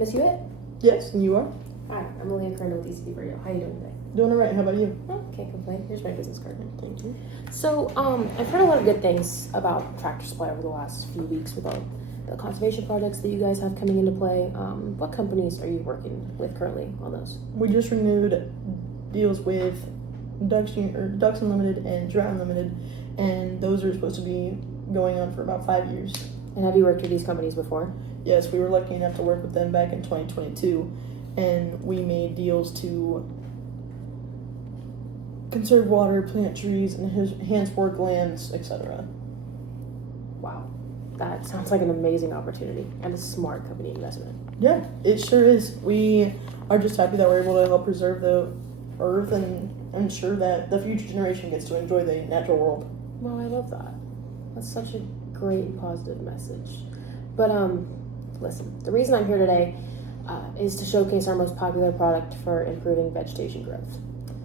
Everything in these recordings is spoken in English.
Miss Hewitt? Yes, and you are? Hi, I'm Leah Kern with ECB Radio. How you doing today? Doing all right. How about you? Oh, can't complain. Here's my business card. Thank you. So, I've heard a lot of good things about Tractor Supply over the last few weeks with all the conservation projects that you guys have coming into play. What companies are you working with currently on those? We just renewed deals with Ducks Unlimited and Drought Unlimited, and those are supposed to be going on for about 5 years. And have you worked with these companies before? Yes, we were lucky enough to work with them back in 2022, and we made deals to conserve water, plant trees, and enhance worklands, etc. Wow. That sounds like an amazing opportunity and a smart company investment. Yeah, it sure is. We are just happy that we're able to help preserve the earth and ensure that the future generation gets to enjoy the natural world. Well, I love that. That's such a great and positive message. But listen, the reason I'm here today is to showcase our most popular product for improving vegetation growth.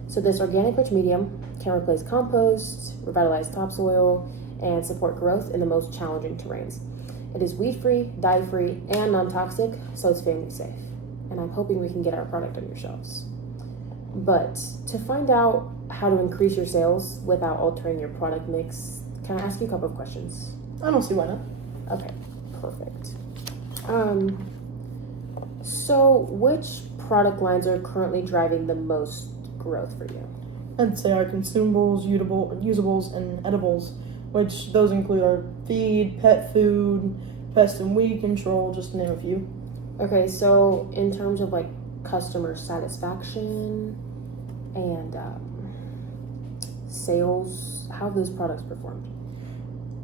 So this organic rich medium can replace compost, revitalize topsoil, and support growth in the most challenging terrains. It is weed-free, dye-free, and non-toxic, so it's family safe. And I'm hoping we can get our product on your shelves. But to find out how to increase your sales without altering your product mix, can I ask you a couple of questions? I don't see why not. Okay, perfect. So which product lines are currently driving the most growth for you? I'd say our consumables, usables, and edibles, which those include our feed, pet food, pest and weed control, just to name a few. Okay, so in terms of like customer satisfaction and sales, how have those products performed?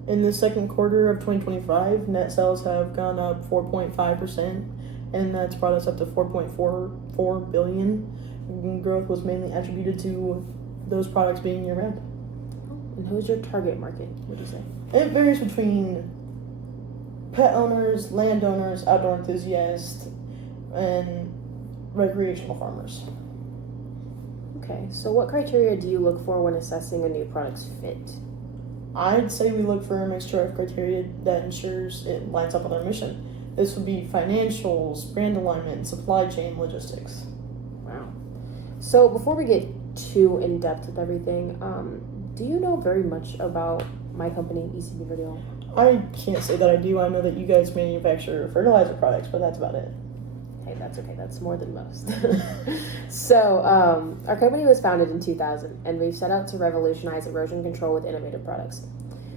In the second quarter of 2025, net sales have gone up 4.5%, and that's brought us up to 4.44 billion. Growth was mainly attributed to those products being year-round. And who's your target market, would you say? It varies between pet owners, landowners, outdoor enthusiasts, and recreational farmers. Okay, so what criteria do you look for when assessing a new product's fit? I'd say we look for a mixture of criteria that ensures it lines up with our mission. This would be financials, brand alignment, supply chain, logistics. Wow. So before we get too in-depth with everything, do you know very much about my company, ECB Video? I can't say that I do. I know that you guys manufacture fertilizer products, but that's about it. Hey, that's okay. That's more than most. So, our company was founded in 2000, and we've set out to revolutionize erosion control with innovative products.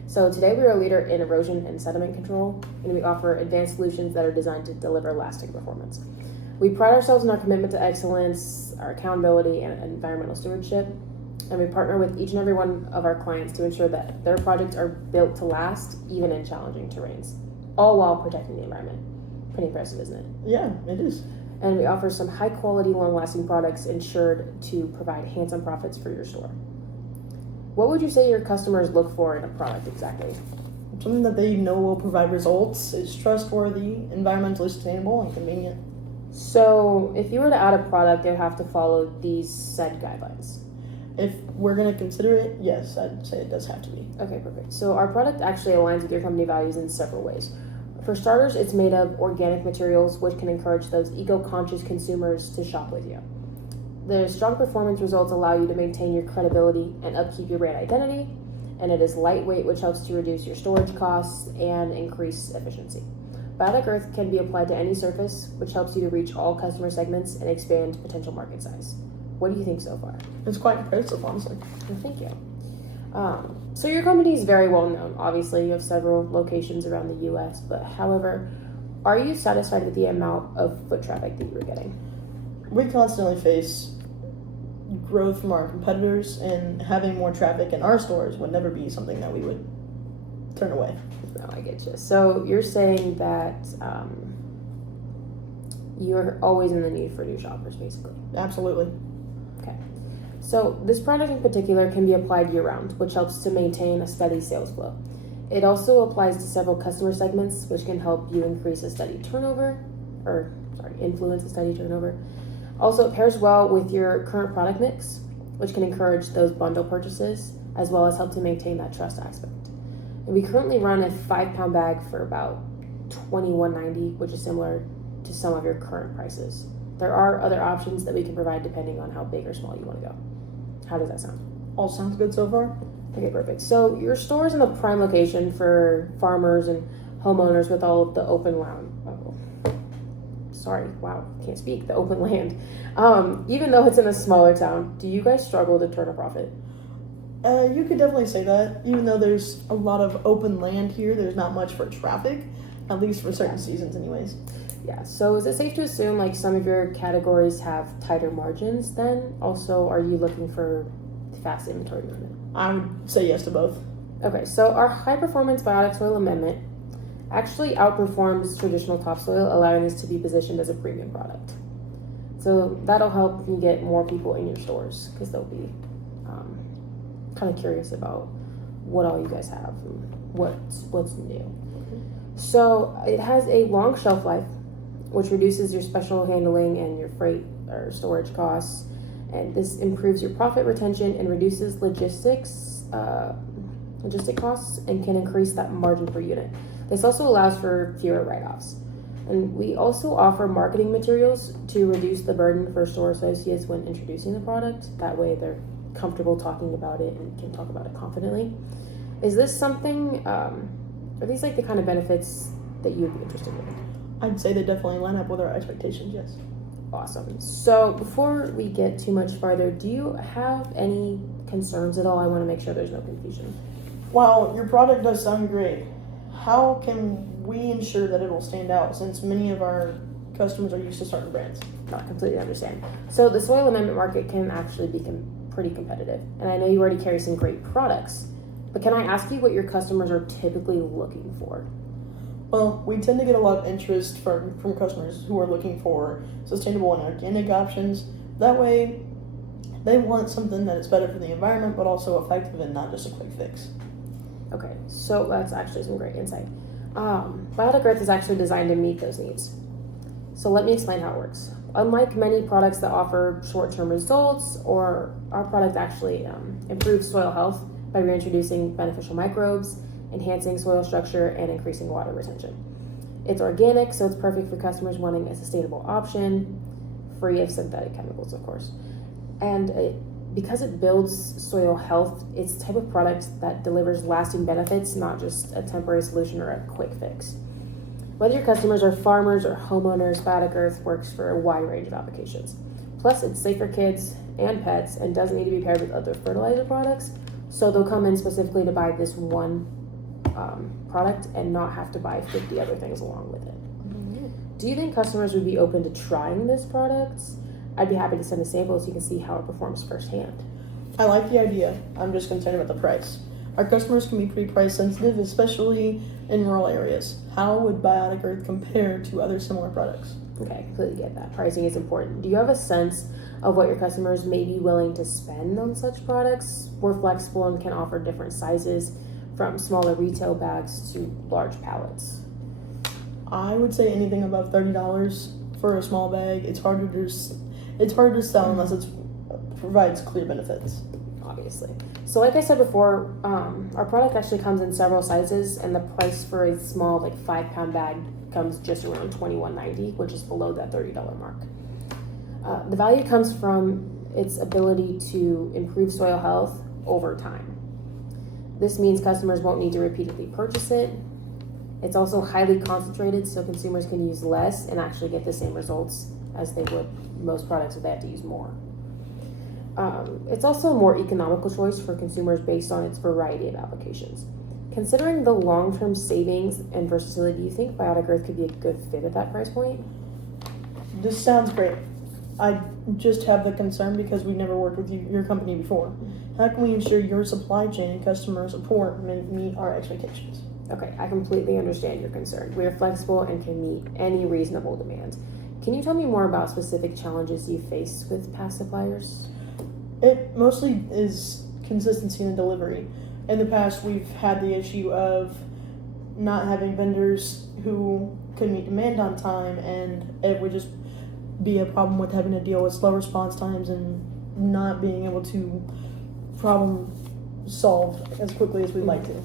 So today we are a leader in erosion and sediment control, and we offer advanced solutions that are designed to deliver lasting performance. We pride ourselves in our commitment to excellence, our accountability, and environmental stewardship, and we partner with each and every one of our clients to ensure that their projects are built to last, even in challenging terrains, all while protecting the environment. Pretty impressive, isn't it? Yeah, it is. And we offer some high-quality, long-lasting products ensured to provide handsome profits for your store. What would you say your customers look for in a product exactly? Something that they know will provide results, is trustworthy, environmentally sustainable, and convenient. So, if you were to add a product, they would have to follow these said guidelines. If we're going to consider it, yes, I'd say it does have to be. Okay, perfect. So, our product actually aligns with your company values in several ways. For starters, it's made of organic materials, which can encourage those eco-conscious consumers to shop with you. The strong performance results allow you to maintain your credibility and upkeep your brand identity, and it is lightweight, which helps to reduce your storage costs and increase efficiency. Biotic Earth can be applied to any surface, which helps you to reach all customer segments and expand potential market size. What do you think so far? It's quite impressive, honestly. Well, thank you. So your company is very well known. Obviously, you have several locations around the U.S., but however, are you satisfied with the amount of foot traffic that you were getting? We constantly face growth from our competitors, and having more traffic in our stores would never be something that we would turn away. No, I get you. So you're saying that you're always in the need for new shoppers, basically. Absolutely. Okay. So this product in particular can be applied year-round, which helps to maintain a steady sales flow. It also applies to several customer segments, which can help you increase a steady turnover, influence a steady turnover. Also, it pairs well with your current product mix, which can encourage those bundle purchases, as well as help to maintain that trust aspect. And we currently run a 5-pound bag for about $21.90, which is similar to some of your current prices. There are other options that we can provide depending on how big or small you want to go. How does that sound? All sounds good so far. Okay, perfect. So your store is in the prime location for farmers and homeowners with all of the open land. Can't speak. The open land. Even though it's in a smaller town, do you guys struggle to turn a profit? You could definitely say that. Even though there's a lot of open land here, there's not much for traffic, at least for certain seasons anyways. Yeah, so is it safe to assume like some of your categories have tighter margins then? Also, are you looking for fast inventory movement? I would say yes to both. Okay, so our high performance biotic soil amendment actually outperforms traditional topsoil, allowing this to be positioned as a premium product. So that'll help you get more people in your stores because they'll be kind of curious about what all you guys have and what's new. So it has a long shelf life, which reduces your special handling and your freight or storage costs, and this improves your profit retention and reduces logistic costs and can increase that margin per unit. This also allows for fewer write-offs. And we also offer marketing materials to reduce the burden for store associates when introducing the product. That way they're comfortable talking about it and can talk about it confidently. Is this something, are these like the kind of benefits that you would be interested in? I'd say they definitely line up with our expectations, yes. Awesome. So before we get too much farther, do you have any concerns at all? I want to make sure there's no confusion. While your product does sound great, how can we ensure that it will stand out since many of our customers are used to certain brands? I completely understand. So the soil amendment market can actually be pretty competitive. And I know you already carry some great products, but can I ask you what your customers are typically looking for? Well, we tend to get a lot of interest from customers who are looking for sustainable and organic options. That way, they want something that is better for the environment, but also effective and not just a quick fix. Okay, so that's actually some great insight. Biotic Earth is actually designed to meet those needs. So let me explain how it works. Unlike many products that offer short-term results, or our product actually improves soil health by reintroducing beneficial microbes, enhancing soil structure, and increasing water retention. It's organic, so it's perfect for customers wanting a sustainable option, free of synthetic chemicals, of course. And because it builds soil health, it's the type of product that delivers lasting benefits, not just a temporary solution or a quick fix. Whether your customers are farmers or homeowners, Biotic Earth works for a wide range of applications. Plus, it's safe for kids and pets and doesn't need to be paired with other fertilizer products, so they'll come in specifically to buy this one product and not have to buy 50 other things along with it. Mm-hmm. Do you think customers would be open to trying this product? I'd be happy to send a sample so you can see how it performs firsthand. I like the idea. I'm just concerned about the price. Our customers can be pretty price sensitive, especially in rural areas. How would Biotic Earth compare to other similar products? Okay, I completely get that. Pricing is important. Do you have a sense of what your customers may be willing to spend on such products? We're flexible and can offer different sizes, from smaller retail bags to large pallets. I would say anything above $30 for a small bag. It's hard to sell unless it provides clear benefits. Obviously. So like I said before, our product actually comes in several sizes, and the price for a small 5-pound bag comes just around $21.90, which is below that $30 mark. The value comes from its ability to improve soil health over time. This means customers won't need to repeatedly purchase it. It's also highly concentrated, so consumers can use less and actually get the same results as they would most products if they have to use more. It's also a more economical choice for consumers based on its variety of applications. Considering the long-term savings and versatility, do you think Biotic Earth could be a good fit at that price point? This sounds great. I just have the concern because we never worked with your company before. How can we ensure your supply chain and customer support meet our expectations? Okay, I completely understand your concern. We are flexible and can meet any reasonable demand. Can you tell me more about specific challenges you face with past suppliers? It mostly is consistency in delivery. In the past, we've had the issue of not having vendors who could meet demand on time, and it would just be a problem with having to deal with slow response times and not being able to problem solve as quickly as we'd like to.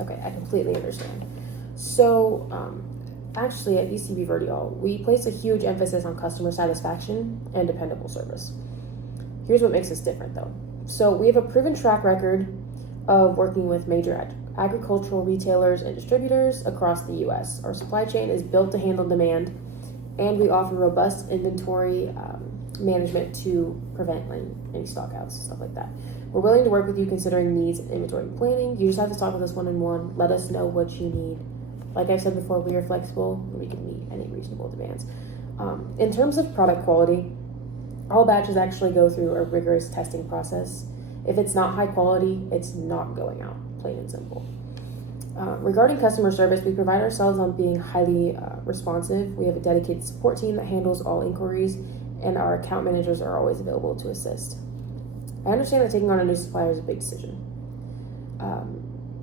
Okay, I completely understand. So, Actually, at VCB Vertial, we place a huge emphasis on customer satisfaction and dependable service. Here's what makes us different, though. So we have a proven track record of working with major agricultural retailers and distributors across the U.S. Our supply chain is built to handle demand, and we offer robust inventory management to prevent any stockouts, stuff like that. We're willing to work with you considering needs and inventory planning. You just have to talk with us one-on-one. Let us know what you need. Like I said before, we are flexible and we can meet any reasonable demands. In terms of product quality, all batches actually go through a rigorous testing process. If it's not high quality, it's not going out, plain and simple. Regarding customer service, we pride ourselves on being highly responsive. We have a dedicated support team that handles all inquiries, and our account managers are always available to assist. I understand that taking on a new supplier is a big decision,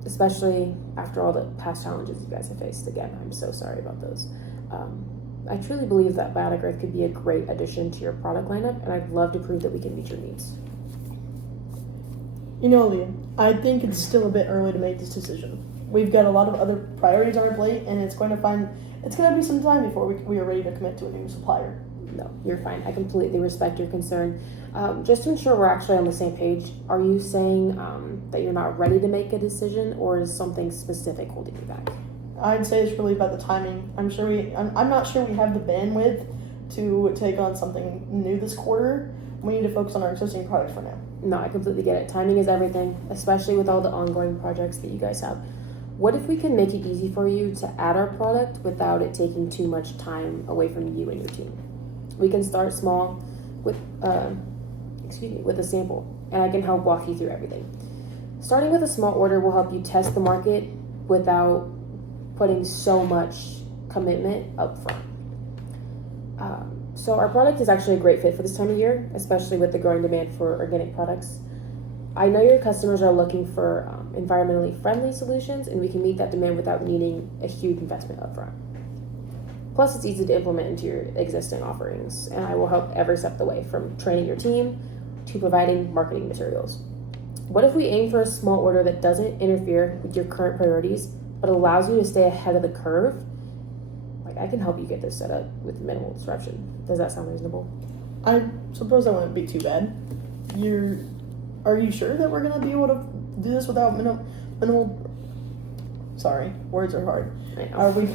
especially after all the past challenges you guys have faced. Again, I'm so sorry about those. I truly believe that Biotic Earth could be a great addition to your product lineup, and I'd love to prove that we can meet your needs. You know, Leah, I think it's still a bit early to make this decision. We've got a lot of other priorities on our plate, and it's going to be some time before we are ready to commit to a new supplier. No, you're fine. I completely respect your concern. Just to ensure we're actually on the same page, are you saying that you're not ready to make a decision, or is something specific holding you back? I'd say it's really about the timing. I'm not sure we have the bandwidth to take on something new this quarter. We need to focus on our existing products for now. No, I completely get it. Timing is everything, especially with all the ongoing projects that you guys have. What if we can make it easy for you to add our product without it taking too much time away from you and your team? We can start small with a sample, and I can help walk you through everything. Starting with a small order will help you test the market without putting so much commitment up front. So our product is actually a great fit for this time of year, especially with the growing demand for organic products. I know your customers are looking for environmentally friendly solutions, and we can meet that demand without needing a huge investment up front. Plus, it's easy to implement into your existing offerings, and I will help every step of the way, from training your team to providing marketing materials. What if we aim for a small order that doesn't interfere with your current priorities, but allows you to stay ahead of the curve? I can help you get this set up with minimal disruption. Does that sound reasonable? I suppose that wouldn't be too bad. Are you sure that we're gonna be able to do this without minimal? Sorry, words are hard. Are we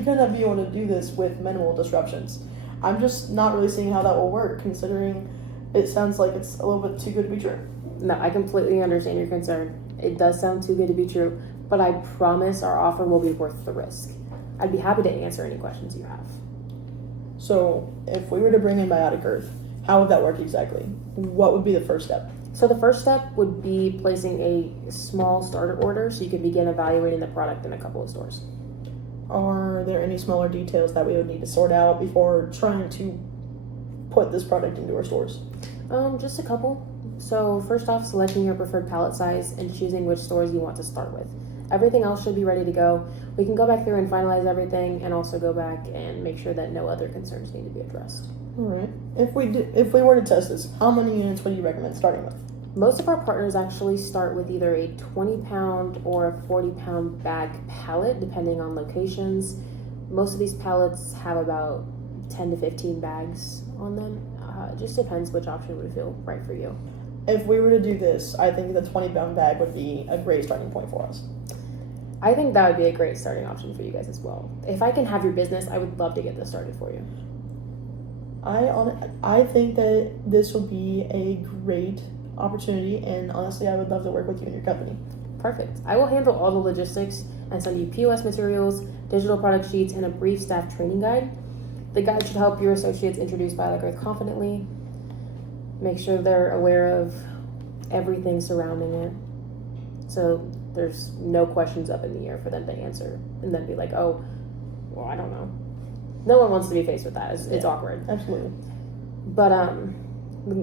gonna be able to do this with minimal disruptions? I'm just not really seeing how that will work, considering it sounds like it's a little bit too good to be true. No, I completely understand your concern. It does sound too good to be true, but I promise our offer will be worth the risk. I'd be happy to answer any questions you have. So, if we were to bring in Biotic Earth, how would that work exactly? What would be the first step? So the first step would be placing a small starter order so you can begin evaluating the product in a couple of stores. Are there any smaller details that we would need to sort out before trying to put this product into our stores? Just a couple. So first off, selecting your preferred pallet size and choosing which stores you want to start with. Everything else should be ready to go. We can go back through and finalize everything, and also go back and make sure that no other concerns need to be addressed. All right. If we were to test this, how many units would you recommend starting with? Most of our partners actually start with either a 20-pound or a 40-pound bag pallet, depending on locations. Most of these pallets have about 10 to 15 bags on them. It just depends which option would feel right for you. If we were to do this, I think the 20-pound bag would be a great starting point for us. I think that would be a great starting option for you guys as well. If I can have your business, I would love to get this started for you. I think that this will be a great opportunity, and honestly, I would love to work with you and your company. Perfect. I will handle all the logistics and send you POS materials, digital product sheets, and a brief staff training guide. The guide should help your associates introduce Biotic Earth confidently, make sure they're aware of everything surrounding it, so there's no questions up in the air for them to answer and then be like, oh, well, I don't know. No one wants to be faced with that. It's awkward. Absolutely. But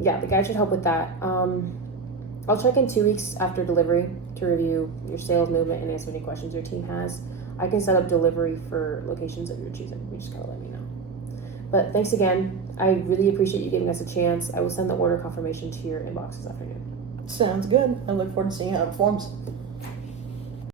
yeah, the guide should help with that. I'll check in 2 weeks after delivery to review your sales movement and answer any questions your team has. I can set up delivery for locations that you're choosing. You just gotta let me know. But thanks again. I really appreciate you giving us a chance. I will send the order confirmation to your inbox this afternoon. Sounds good. I look forward to seeing how it performs.